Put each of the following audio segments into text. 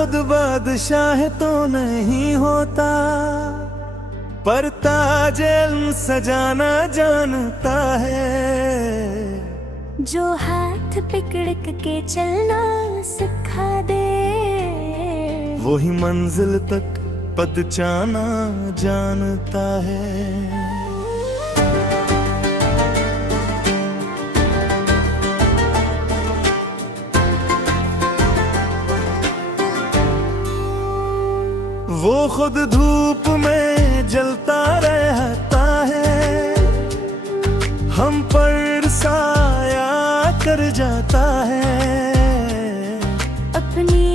खुद बादशाह तो नहीं होता, पर ताज इल्म सजाना जानता है। जो हाथ पकड़ के चलना सिखा दे, वही मंजिल तक पहुंचाना जानता है। वो खुद धूप में जलता रहता है, हम पर साया कर जाता है। अपनी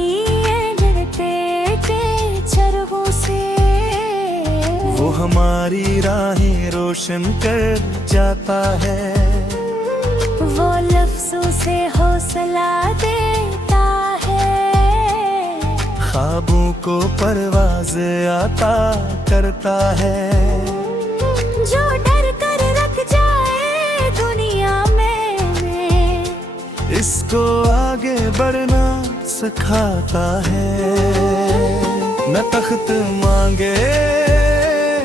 लड़ते के चरखों से वो हमारी राहें रोशन कर जाता है। वो लफ्जों से हौसला देता है, ख्वाबों को परवाज़ आता करता है। जो डर कर रख जाए दुनिया में, इसको आगे बढ़ना सिखाता है। न तख्त मांगे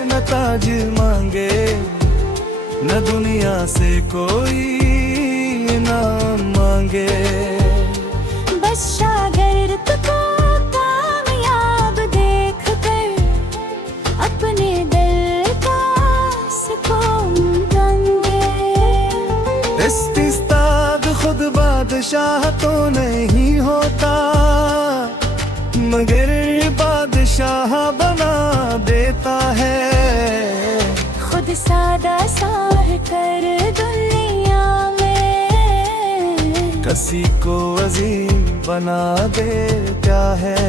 न ताज मांगे, न दुनिया से कोई इनाम मांगे। बस शागिर्द को कामयाब देख कर अपने दिल का सुकून देंगे। इस्तिस्ताद खुद बादशाह तो नहीं होता, मगर बादशाह बना देता है। खुद सादा सा कर दुनिया में किसी को अजीम बना देता है।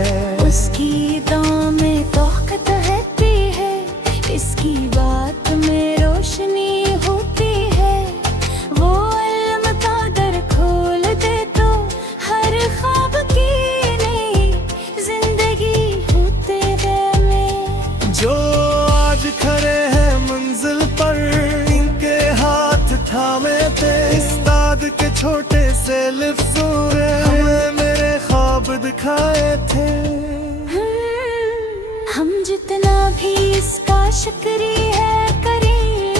उसकी दाम में तौक़त रहती है, इसकी बात में रोशनी होती है। वो इल्म का दर खोल दे तो हर ख्वाब की नई जिंदगी होते में। जो आज खड़े हैं मंजिल पर, इनके हाथ थामे थे उस्ताद के छोटे से लफ्ज़ों ने हमें मेरे ख्वाब दिखाए थे। हम जितना भी इसका शुक्रिया करें,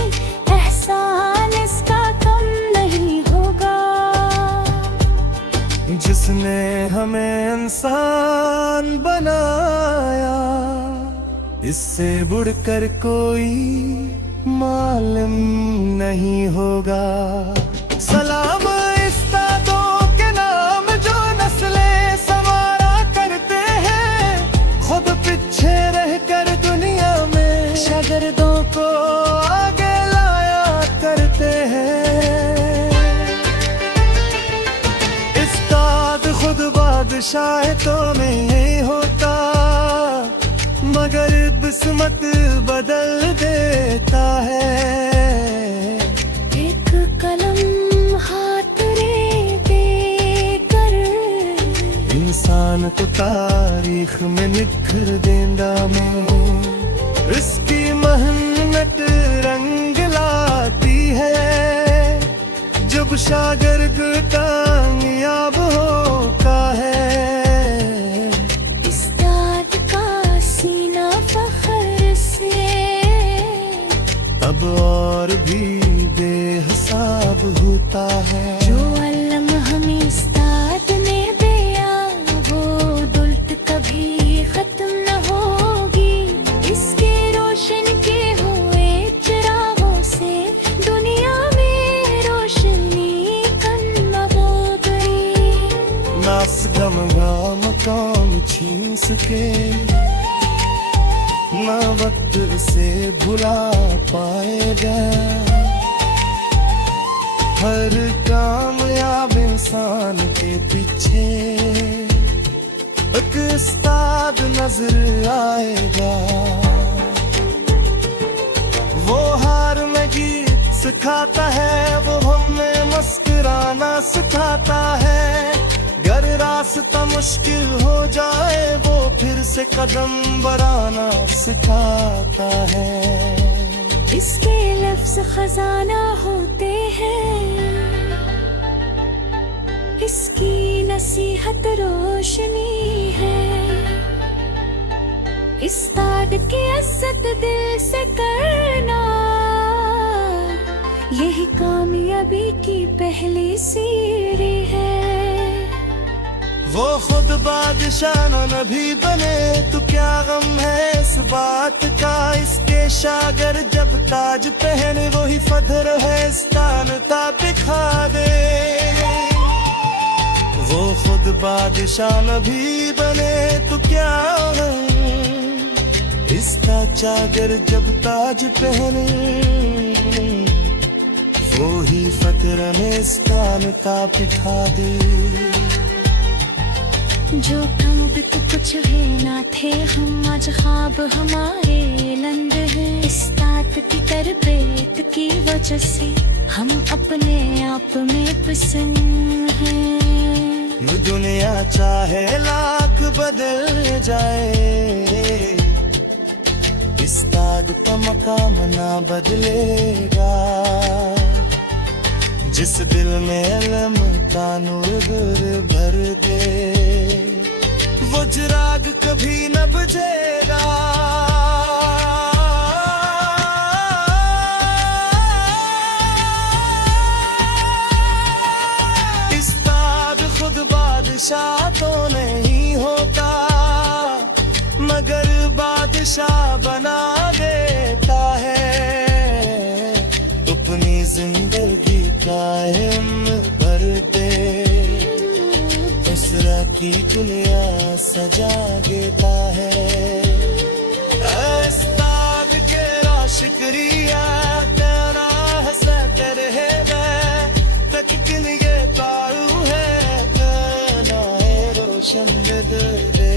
एहसान इसका कम नहीं होगा। जिसने हमें इंसान बनाया, इससे बढ़कर कोई मालूम नहीं होगा। सलाम उस्तादों के नाम जो नस्लें संवारा करते हैं, खुद पीछे रहकर दुनिया में शागिर्दों को आगे लाया करते हैं। उस्ताद खुद बादशाह तो नहीं होता, मगर किस्मत बदल देता है। एक कलम हाथ रे देकर इंसान को तारीख में निखर देंदा में, इसकी मेहनत रंग लाती है। जब शागिर्द कामयाब होता है, तब और भी बेहिसाब होता है। जो इल्म हमें उस्ताद ने दिया, वो दुल्ट कभी खत्म न होगी। इसके रोशन के हुए चिरागों से दुनिया में रोशनी कम हो गई। नास गम गाम काम छीन सके, ना वक्त से भुला पाएगा। हर कामयाब इंसान के पीछे एक उस्ताद नजर आएगा। वो हार में गीत सिखाता है, वो हमें मुस्कुराना सिखाता है। गर रास्ता मुश्किल हो जाए, वो फिर से कदम बढ़ाना सिखाता है। इसके लफ्ज़ खजाना होते हैं, इसकी नसीहत रोशनी है। इस्ताद की इज्जत दिल से करना, यही कामयाबी की पहली सीढ़ी है। वो खुद बादशाह न नबी बने तो क्या गम है इस बात का, इसके शागिर्द जब ताज पहने वही फदर है इस्तानता दिखा दे। वो खुद बादशाह नबी बने तो क्या गम इसका शागिर्द जब ताज पहने, वो ही फदर में इस्तानता दिखा दे। जो कम भी तो कुछ भी ना थे हम, आज ख्वाब हमारे बुलंद हैं। इस्ताद की तरबियत की वजह से हम अपने आप में पसंद हैं। दुनिया चाहे लाख बदल जाए, इस्ताद का मकाम ना बदलेगा। जिस दिल में इल्म का नूर भर दे, वो चिराग कभी न बुझेगा। इस्ताद खुद बादशाह तो नहीं होता, मगर बादशाह बना देता है। अपनी जिंदगी कायम भर दे, उसरा की दुनिया सजा देता है। उस्ताद तेरा शुक्रिया, तेरा हसरत है मैं तक किन ये तारू है, तेरा है रोशन दे।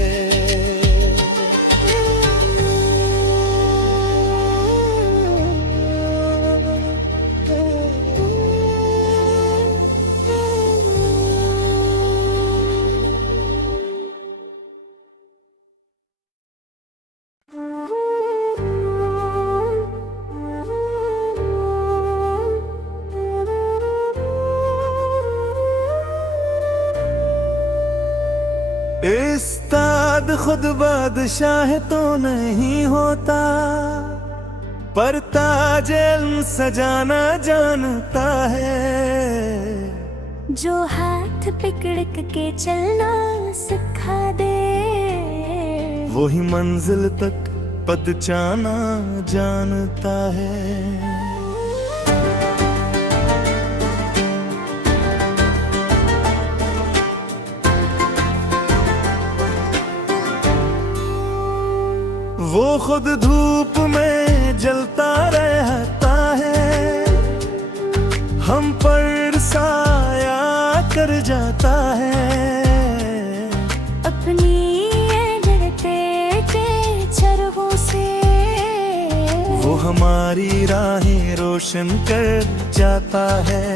इस्ताद खुद बादशाह तो नहीं होता, पर ताज इल्म सजाना जानता है। जो हाथ पकड़ के चलना सिखा दे, वही मंजिल तक पहुंचाना जानता है। वो खुद धूप में जलता रहता है, हम पर साया कर जाता है। अपनी लड़ते के चरखों से वो हमारी राहें रोशन कर जाता है।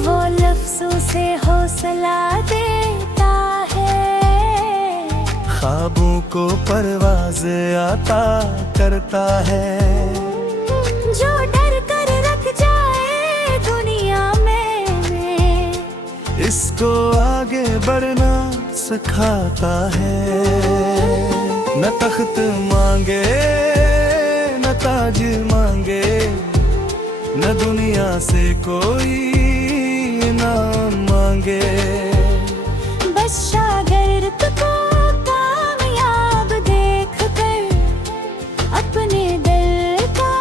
वो लफ्जों से हौसला देता है, ख्वाबों को परवाज़ आता करता है। जो डर कर रख जाए दुनिया में, इसको आगे बढ़ना सिखाता है। न तख्त मांगे न ताज मांगे, न दुनिया से कोई इनाम मांगे। बस शागिर्द को कामयाब देख कर अपने दिल का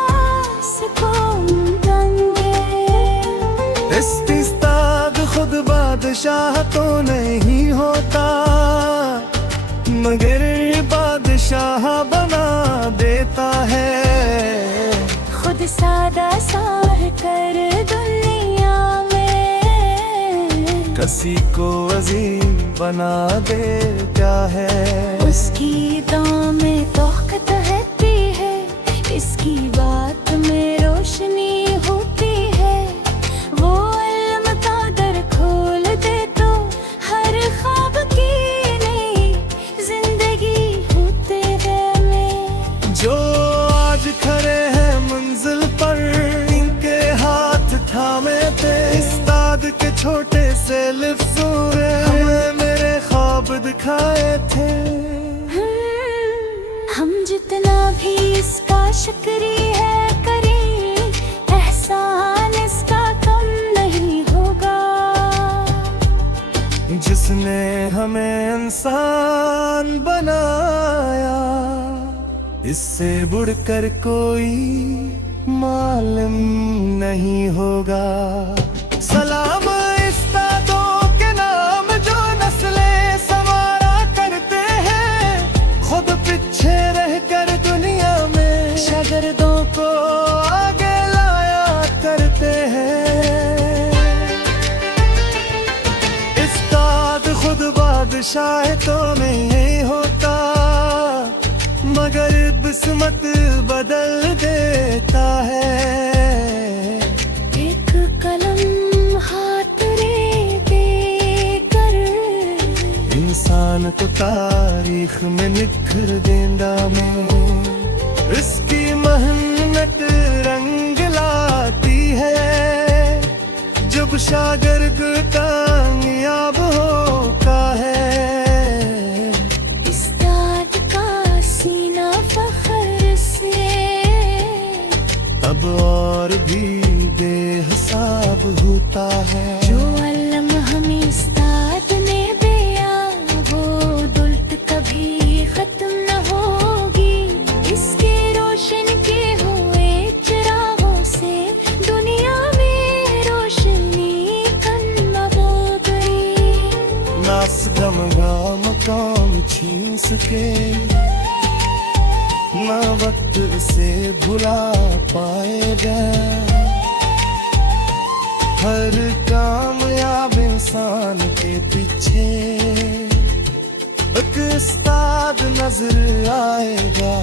सुकून देंगे। इस्ताद खुद बादशाह तो नहीं होता, मगर बादशाह बना देता है। खुद सादा सा कर दुनिया में किसी को अजीम बना देता है। उसकी दाम में तौक़त रहती है, इसकी बात में रोशनी होती है। वो इल्म का दर खोल दे तो हर ख्वाब की नई जिंदगी होते में। जो आज खड़े हैं मंजिल पर, इनके हाथ थामे थे इस्ताद के छोटे से लफ्ज़ों ने हमें मेरे ख्वाब दिखाए थे। इसका शुक्रिया करें, एहसान इसका कम नहीं होगा। जिसने हमें इंसान बनाया, इससे बढ़कर कोई मालूम नहीं होगा। सलाम इस दादों के नाम जो नस्लें संवारा करते हैं, खुद पीछे रहकर दुनिया में शागिर्दों को आगे लाया करते हैं। उस्ताद खुद बादशाह तो नहीं होता, मगर किस्मत बदल देता है। एक कलम हाथ रे देकर इंसान को तारीख में निखर देंदा में, इसकी मेहनत रंग लाती है। जब शागिर्द कामयाब होता है, अब और भी बेहिसाब होता है। जो अल्लम हमें उस्ताद ने दिया, वो दौलत कभी खत्म न होगी। इसके रोशन के हुए चिरागों से दुनिया में रोशनी कम गई। नास गम गाम काम छीन सके, ना वक्त से भुला पाएगा। हर कामयाब इंसान के पीछे एक उस्ताद नजर आएगा।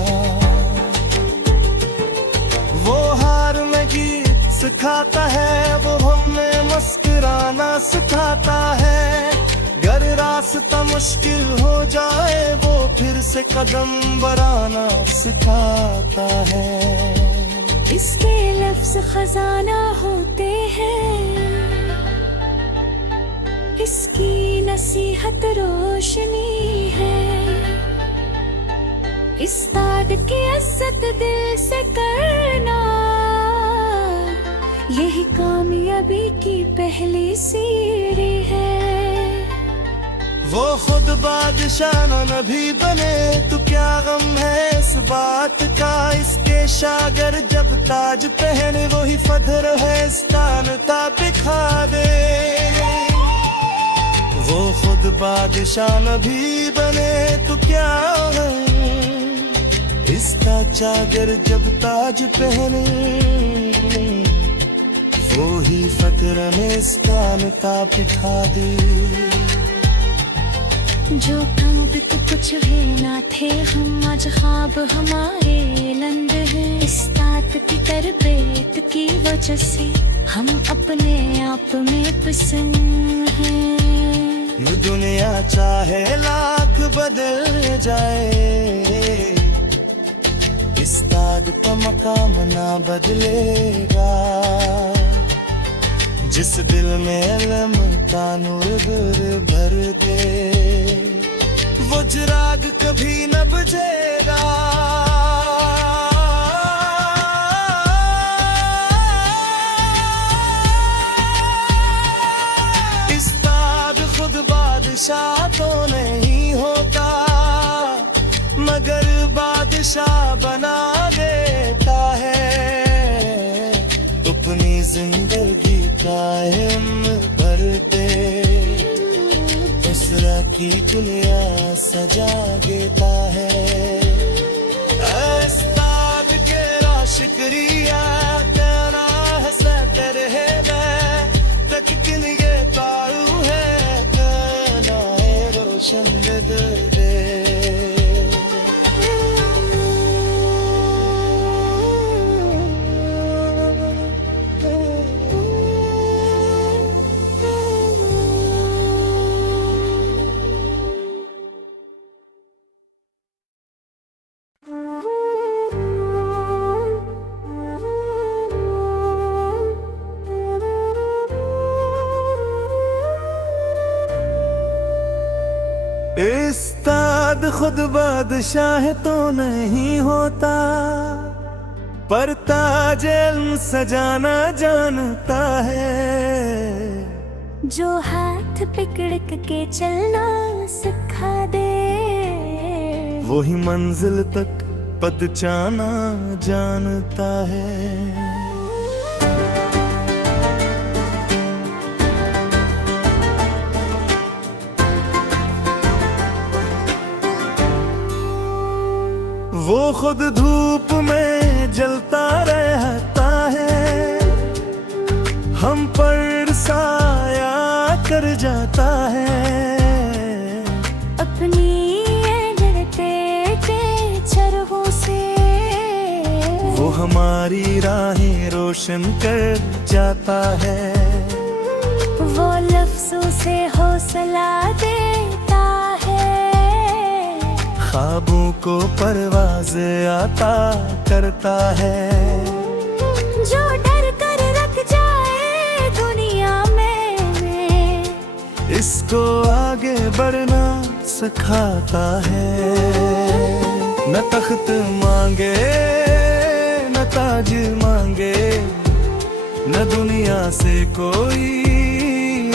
वो हार में गीत सिखाता है, वो हमें मुस्कुराना सिखाता है। अगर रास्ता मुश्किल हो जाए, वो फिर से कदम बढ़ाना सिखाता है। इसके लफ्ज़ खजाना होते हैं, इसकी नसीहत रोशनी है। उस्ताद की इज्जत दिल से करना, यही कामयाबी की पहली सीढ़ी है। वो खुद बादशाह नबी बने तो क्या गम है इस बात का। इसके शागिर्द जब ताज पहने, वही फख्र है स्थान का दिखा दे। वो खुद बादशाह नबी बने तो क्या गम, इसका शागिर्द जब ताज पहने, वो ही फख्र में स्थान का दिखा दे। जो कम भी तो कुछ है ना थे हम, आज ख्वाब हमारे बुलंद है। उस्ताद की तरबियत की वजह से हम अपने आप में पसंद हैं। ये दुनिया चाहे लाख बदल जाए, उस्ताद का मकाम ना बदलेगा। जिस दिल में इल्म का नूर भर दे, वो चिराग कभी न बुझेगा। उस्ताद खुद बादशाह तो नहीं होता, मगर बादशाह बना देता है। अपनी जिंदगी कायम भर दे, उसरा की दुनिया सजा देता है। उस्ताद तेरा शुक्रिया तेरा है सतर है मैं, तक किन ये तारू है कहना है रोशन दे। खुद बादशाह तो नहीं होता, पर ताज इल्म सजाना जानता है। जो हाथ पकड़ के चलना सिखा दे, वही मंजिल तक पहुंचाना जानता है। वो खुद धूप में जलता रहता है, हम पर साया कर जाता है। अपनी लड़ते के चरखों से वो हमारी राहें रोशन कर जाता है। वो लफ्जों से हौसला देता है, ख्वाबों को परवाज आता करता है। जो डर कर रख जाए दुनिया में, इसको आगे बढ़ना सिखाता है। न तख्त मांगे न ताज मांगे, न दुनिया से कोई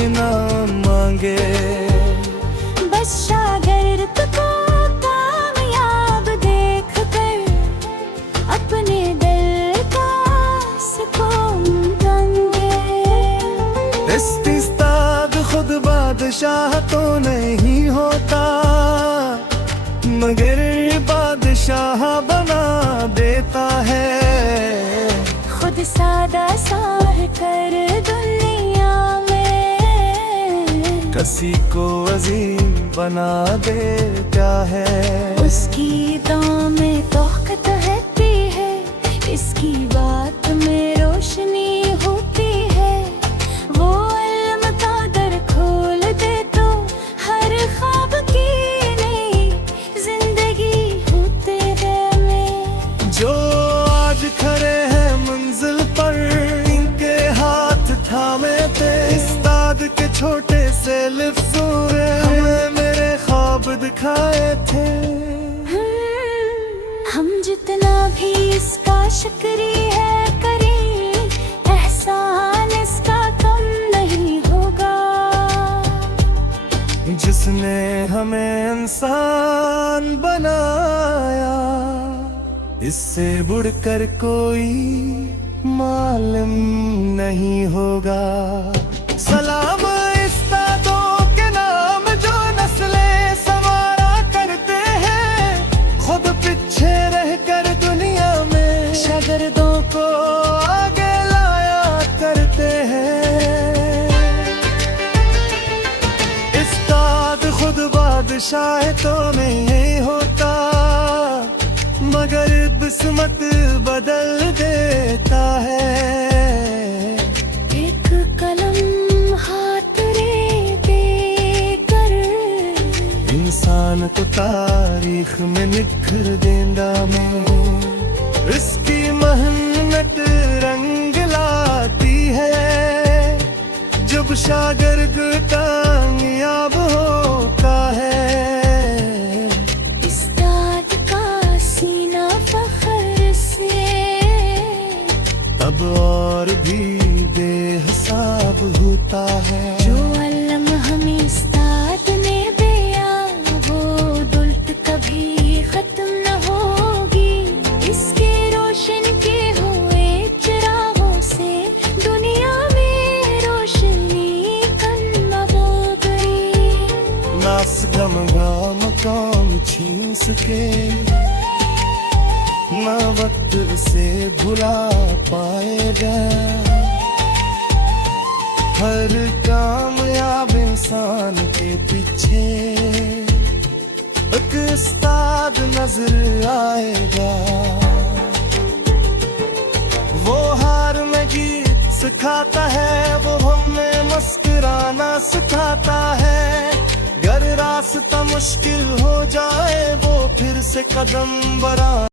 इनाम मांगे। बस शागिर्द को कामयाब देख कर अपने दिल का सुकून देंगे। इस्तिस्ताद खुद बादशाह तो नहीं होता, मगर बादशाह बना देता है। खुद सादा सा कर दुनिया में, किसी को अजीम बना देता है। उसकी दाम में तौक़त रहती है, इसकी बात में रोशनी होती है। वो इल्म का दर खोल दे तो हर ख्वाब की नई जिंदगी होते में। जो आज खड़े हैं मंजिल पर, इनके हाथ थामे थे। उस्ताद के छोटे से लफ्ज़ों ने हमें मेरे ख्वाब दिखाए थे। हम जितना भी इसका शुक्रिया करें, एहसान इसका कम नहीं होगा। जिसने हमें इंसान बनाया, इससे बढ़कर कोई मालूम नहीं होगा। सलाम उस्तादों के नाम जो नस्लें संवारा करते हैं, खुद पीछे रहकर दुनिया में शागिर्दों को आगे लाया करते हैं। उस्ताद खुद बादशाह तो नहीं होता, मगर किस्मत बदल देता है। एक कलम हाथ रे देकर इंसान को तारीख में निखर देंदा में। इसकी मेहनत रंग लाती है, जब शागिर्द कामयाब होता है। अब और भी बेहिसाब होता है। जो अलम हमें उस्ताद ने दिया, वो दौलत कभी खत्म न होगी। इसके रोशन के हुए चिरागों से दुनिया में रोशनी कन्नबोगरी। नास गम गाम काम छीन सके, ना वक्त से भुला पाएगा। हर कामयाब इंसान के पीछे एक उस्ताद नजर आएगा। वो हार में जीत सिखाता है, वो हमें मुस्कुराना सिखाता है। गर रास्ता मुश्किल हो जाए, वो फिर से कदम बढ़ा